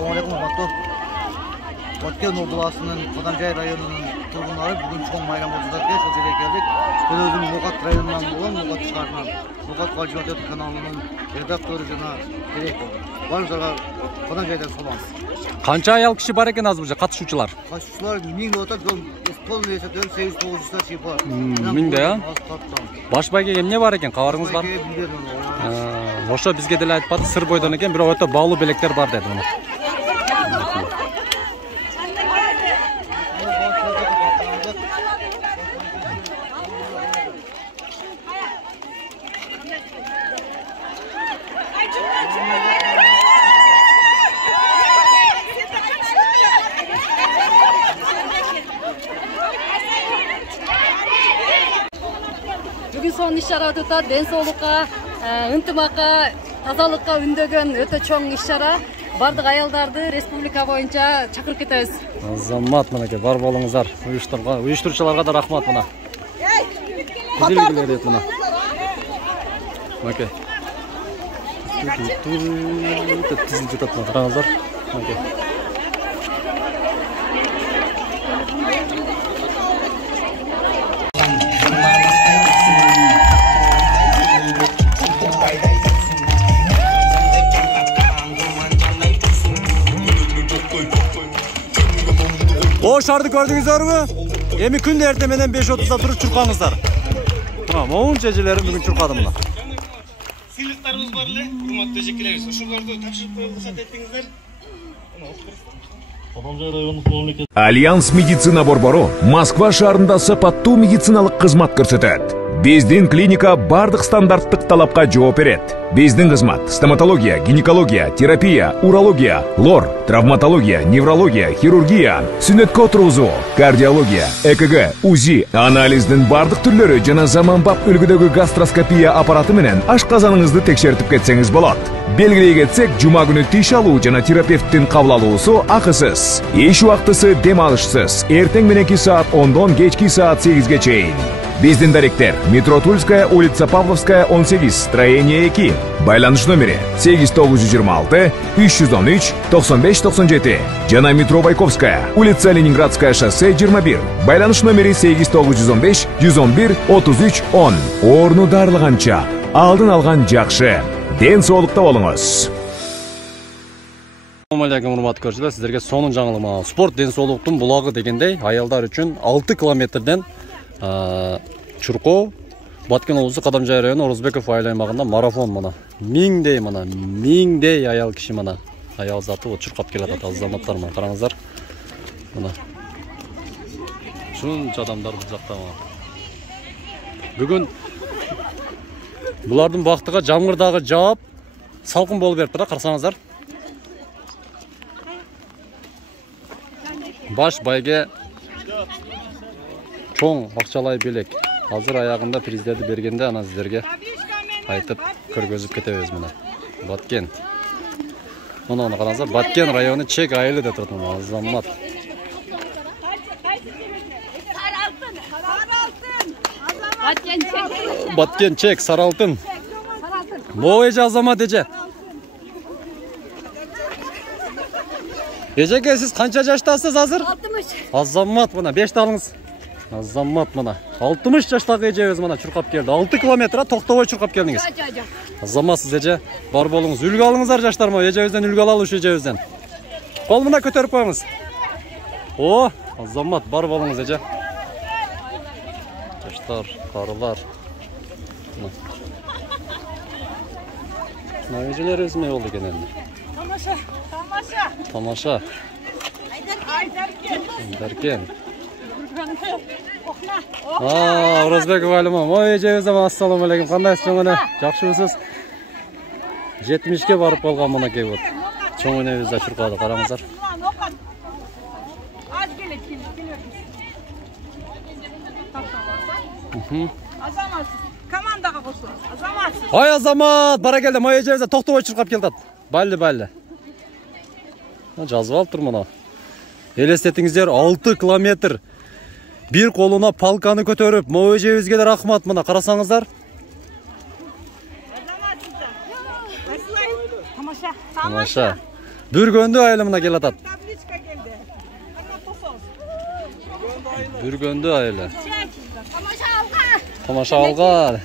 Assalamualaikum warahmatullahi. Batken Ordulası'nın Kodanjay rayonunun turgunları bugün çoğun bayram olacak şu жерге geldik. Ben özüm Nokat rayonundan bulan, Nokat çıkartman. Nokat Kalcıvat kanalının redaktörü jana gerek oldu. Barınızlarga Kodanjay'dan salam. Qancha ayal kishi bar ekan hozir katışuvchilar? Katışuvchilar 1000 o'ta, polni esa 800-900 ta chipor. 1000 da ya? Bosh bayga ne bar ekan? Qabaringiz bar? O'sha bizga dil aytpadi, sir bo'ydan ekan, biroq o'ta bog'li belaklar bor dedi buni. Bugün son iş-şara tutar, densoğlukka, ынтымакка, тазалыкка үндөгөн өтө чоң иш-чара. Бардык аялдарды республика боюнча чакырып кетебиз. Азамат мынакей, бар болуңуздар. Уюштуруучуларга да рахмат мына. Билгилер ет мына. Мынакей. Тизилип жатат мына, караңыздар. Мынакей. O şardı gördüğünüzler mi? Emi күндө эртеменден 5:30'da turup çurkanızlar. Moğun çecilerim bugün çurkadım da. Сыйлыктарыбыз бар эле, урматтуу эжекелерибиз. Ошолорду тапшырып коюп уруксат этиңиздер. Альянс медицина борбору Москва шаарында сапаттуу медициналык кызмат көрсөтөт. Биздин клиника бардык стандарттык талапка жооп берет. Биздин кызмат стоматология, гинекология, терапия, урология, лор, травматология, неврология, хирургия, сүнөткө отургузуу, кардиология, ЭКГ, УЗИ, анализдин бардык түрлөрү жана заманбап үлгүдөгү гастроскопия аппараты менен ашказаныңызды текшертип кетсеңиз болот. Белгилей кетсек, жума күнү тиш алуу жана терапевттин кабыл алуусу акысыз. Иш убактысы дем алышсыз. Эртең мененки саат 10дон кечки саат 8ге чейин. Биздин даректер метро Тульская, улица Павловская, 18, строение 2. Байланыш номери 8926 313 9597. Жана метро Байковская, улица Ленинградская, шоссе 21. Байланыш номери 8915 111 33 10. Орну дарылганча, алдын алган жакшы. Ден соолукта болуңуз. Assalamualaikum урматтуу көрүүчүлөр, сиздерге сонун жаңылык. Спорт ден соолуктун булагы дегендей, аялдар үчүн 6 километрден Чуркоо, Баткен облусу Кадамжай району Орозбеков айыл аймагында марафон мына. Миңдей аял киши мына. Аял заты чуркап келатат, азаматтар мына, караңыздар. Мына. Шунча адамдар бул жакта мына. Бүгүн булардын бактыга жамгыр дагы жаап, салкын болуп берип тура, карасаңыздар. Баш байге чоң акчалай белек. Азыр аягында президенти бергенде ана сиздерге айтып көргөзүп кетебиз мына. Баткен. Мына караңыздар, Баткен району Чек айылы деп турат мына, азамат. Баткен Чек, Саралтын. Боо эже азамат эже. Эжеке, сиз канча жаштасыз азыр? 60. Азамат мына, 5 алыңыз. Азамат мына. 60 жаштагы эжебиз мына чуркап келди. 6 километр токтобой чуркап келдиңиз. Азаматсыз эже, бар болуңуз. Үлгү алыңыздар жаштар мо, эжебизден үлгү алалы ушу эжебизден. Кол мына көтөрүп коюңуз. О, азамат, бар болуңуз эже. Жаштар, карылар. Мына эжелерибиз эмне болду экен энди? Тамаша. Айдаркен. Орозбеков айылыма. Ой, эжебиз, ассалаумалейкум. Кандайсыз чоң? Жакшыбысыз? 70ке барып калган мынакей вот. Чоң энебиз да чуркады, караңыздар. Азамат, командага кошулуңуз. Азамат. Ой, азамат, бара келди. Мой эжебиз токтобой чуркап келдат. Балли. Жазып алып тур мына. Элестетиңиздер, 6 километр. Bir koluna palkanı көтөрүп, мо эжебизге да рахмат мына, карасаңыздар. Тамаша. Бүргөндү айылы мына келе атат. Табличка geldi. Бүргөндү айылы. Tomosha Тамаша алга.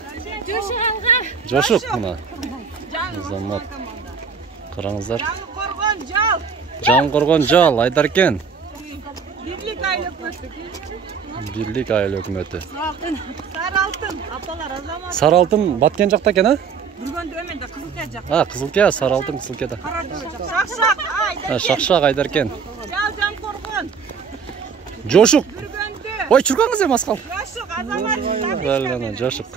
Joshuk alga. Жошук мына. Азамат. Караңыздар. Korgon jal. Жан коргон жал Айдаркен. Birlik aile ötü. Бирлик айыл өкмөтү. Sarı altın. Apalar azamat. Сары алтын баткен жакта экен, а? Burgunda ömende kızıltaya jak. Кызылтия, сары алтын Кызылтияда. Şakşak. Ay. Шакшак Айдаркен. Jal korgon. Жошук. Burgundu. Ой, чуркаңыз эми Аскал. Joshuk azamat. Бәлгана Жошук.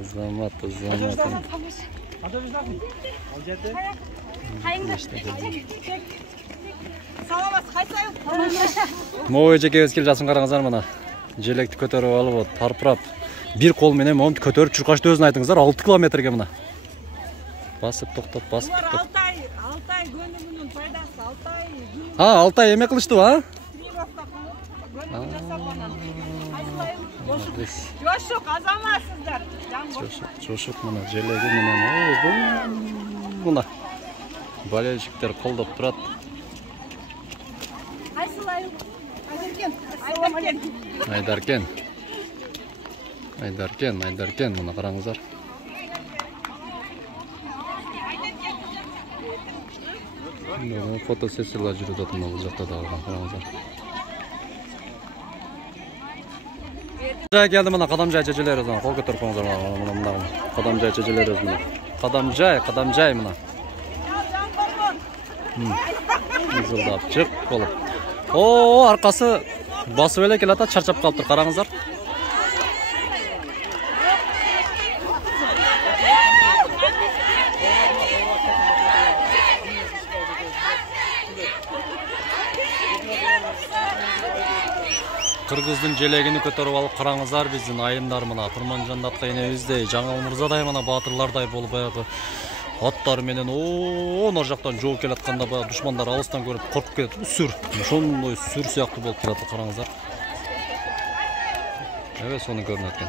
Азамат. Саламат кайсайыл? Могу эжекебиз келип жатсын караңыздар мына. Желекти көтөрүп алып, тарпырап. Бир кол менен момунту көтөрүп чуркашты өзүн айтыңыздар 6 километрге мына. Басып токтоп. Алтай гөнүмүнүн пайдасы Алтай. Алтай эме кылыштыбы, а? Тренировка кылып гөнүм жасаган. Кайсайыл? Joshuk azamatsızlar. Жошук мына желеги менен. Мына. Болельщиктер колдоп турат. Кайсылайыл? Айдаркен мына караңыздар. Фотосессиялар жүрүп жатат мына бул жакта дагы караңыздар. Geldi mına Kadamjay çeçeleri mına kol götürüp koyuңуздар mına Kadamjay çeçeleri mına Kadamjay mına Mızıldap çık kolu. Oo arkası basıp ele kelata çarçap kalıptır karаңыздар. Кыргыздын желегини көтөрүп алып караңыздар биздин айымдар мына Турманжан датка энебиздей Жаңыл Мырзадай мына баатырлардай болуп баягы аттары менен ор жактан жооп келатканда баягы душмандар алыстан көрүп коркуп кетет. Сүр. Ошондой сүр сыяктуу болуп келат караңыздар. Evet сонун көрүнөт экен.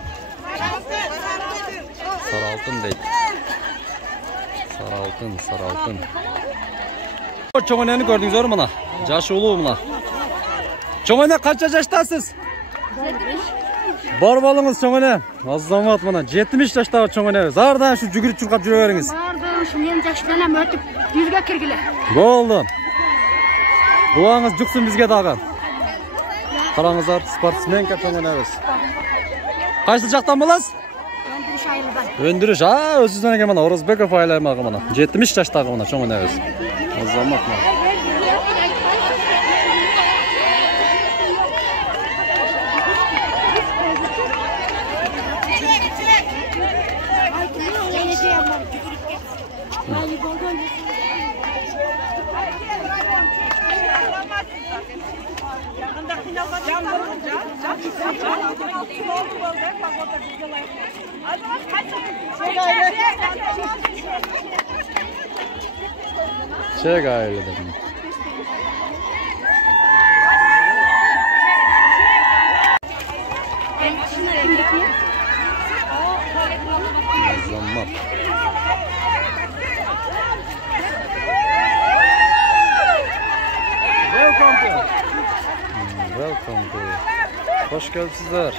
Сары алтын дейт. Сары алтын. Чоң энени көрдүңүздөр мына. Жашы улуу мына. Чоң эне канча жаштасыз? 70. Бар балыңыз чоң эне. Азамат мына 70 жаштагы чоң энебиз. Ардан шу жүгүрүп чуркап жүрө бериңиз. Бардым, шу мен жаштанам өтүп бирге киргиле. Болду. Дуаңыз жуксун бизге дагы. Караңыздар, спортсменка чоң энебиз. Кайсы жактан боласыз? Өндүрүш айылдан. Өндүрүш, өзүнөн экен мына Орозбеков айлаймагы мына 70 жаштагы мына чоң энебиз. Азамат мына. Çek aile dedim. Zammat. Welcome to. Hoş geldinizler.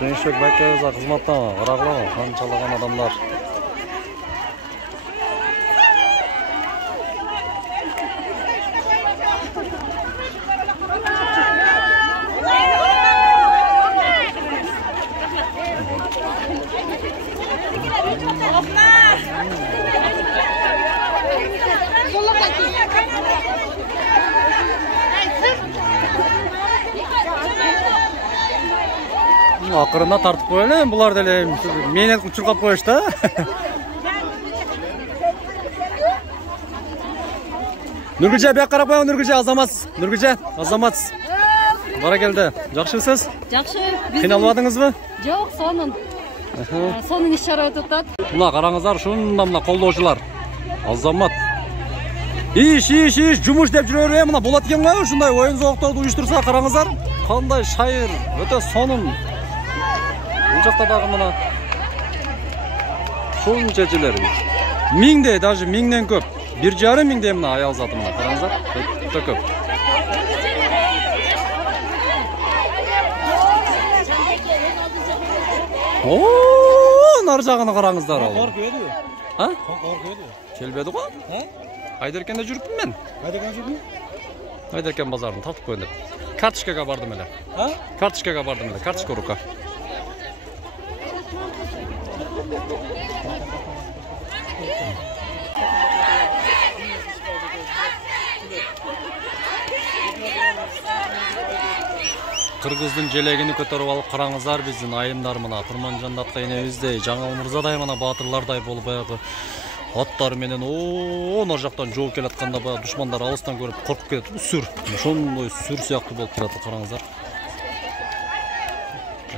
Gençlik bekliyoruz hizmetten. Bırakalım. Kançalagan adamlar. Akırında tartıp koyalım. Bunlar da meni çurkap koyuştu. Nurgülce bir qarap koyalım. Nurgülce azamatsız. Bana geldi. Жақшысыз? Жақшы. Қиналбадыңыз бы? Жоқ, соның іс-шара өтіп жатат. Мына қараңыздар, шунда мына қолдаушылар. Азамат. Иш, жұмыш деп жүрөр, мына болот экен го, ушундай оюн зоокторду уюштурса караңыздар. Кандай шайыр, өтө сонун. Бул жакта дагы мына шун чечелер. Mingdey, даже mingden көп. 1,5 mingdey mına ayal zatı mına. Qarаңыздар. Өте көп. Oo, nar жағына қараңыздар. Қор көді. Ha? Қор көді. Келбеді ғой? Ha? Айдаркенде жүріппін мен. Қайдан жүрдің? Айдаркен базарын тартып қойын деп. Карточкаға бардым әле. Ha? Карточкаға бардым әле. Карточка рука. Кыргыздын желегini көтөрүп алып караңыздар биздин айымдар мына Турманжан атка энебиздей, Жаңыл Мырзадай мына баатырлардай болуп баягы аттары менен нар жактан жооп келатканда баягы душмандар алыстан көрүп коркуп кетет. Сүр. Ошондой сүр сыяктуу болуп келатат караңыздар.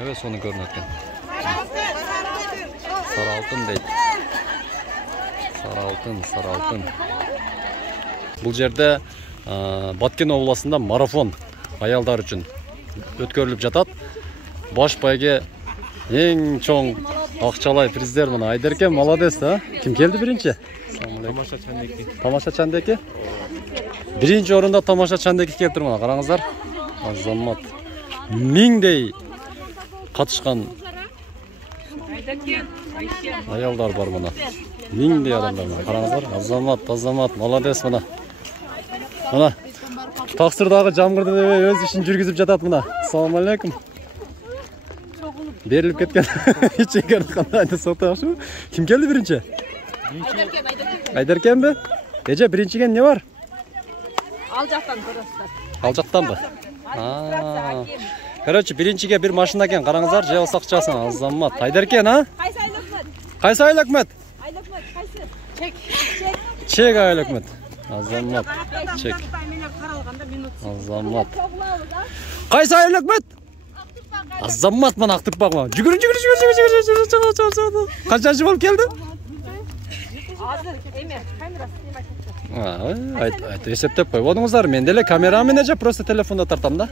Evet, sonu görünüyor eкен. Sarı altın deydi. Sarı altın. Бұл жерде Баткен обласында марафон аялдар үчүн өткөрүлүп жатат. Баш байге эң чоң акчалай приздер мына Айдаркен, молодец да. Ким келди биринчи? Тамаша Чандеки. Тамаша Чандеки. Биринчи орунда Тамаша Чандеки келиптир мына караңыздар. Азамат. Миңдей катышкан аялдар бар мына. Миңдей адамдар мына караңыздар. Азамат, молодец мына. Мына Тақсырдағы жамгырды өз ишин жүргүзүп жатат мына. Ассаламу алейкум. Берилип кеткен. Ичеге кандай сотошу. Ким келди биринчи? Айдаркенби? Эже биринчиге эмне бар? Ал жақтан көрөсүздөр. Ал жактанбы? Короче, биринчиге бир машина экен, караңыздар, же сакчасын Азамат. Айдаркен, а? Кайсы айлыкмыт? Кайсы айлыкмыт? Кайсы? Чек. Чек айлыкмыт. Азамат. Чек. Азамат. Кайсы айлыкмыт? Азамат мына Актырбак мына. Жүгүр. Канчанчы болуп келди? Азыр эме, камерасы снимать. Айт эсептеп койбодуңуздар. Мен деле камера менен же просто телефонда тартам да.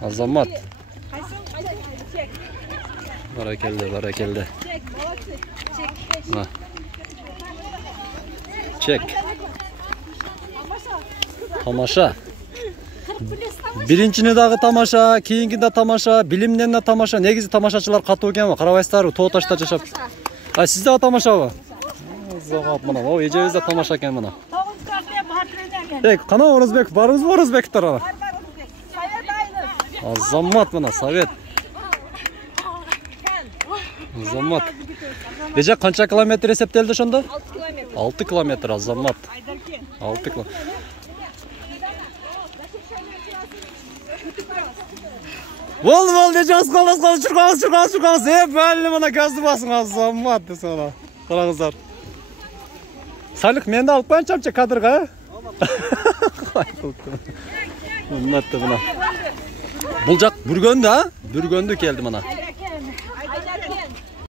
Азамат. Чек. Баракелде. Чек, молодцы. Чек. Тамаша. Биринчини дагы тамаша, кийинки да тамаша, билимден да тамаша. Негизи тамашачылар катуу экенби? Карабайсыздарбы? Тоо ташта жашап. Сиз дагы тамашабы? Азамат мына. О, эжебиз да тамаша экен мына. Кана Орозбек, барыбызбы Орозбектер ана? Азамат мына, Совет. Азамат. Эже канча километр эсептелди ошондо? 6 километр Азамат. 6 километр. Бол, эже аскалды, чуркаңыз. Бәлі мына газды басың Азамат десе ана. Караңыздар. Салих, мен да алып коюнчамчы кадрга, Мына. Бул жак бүргөндү, Бүргөндү келди мына.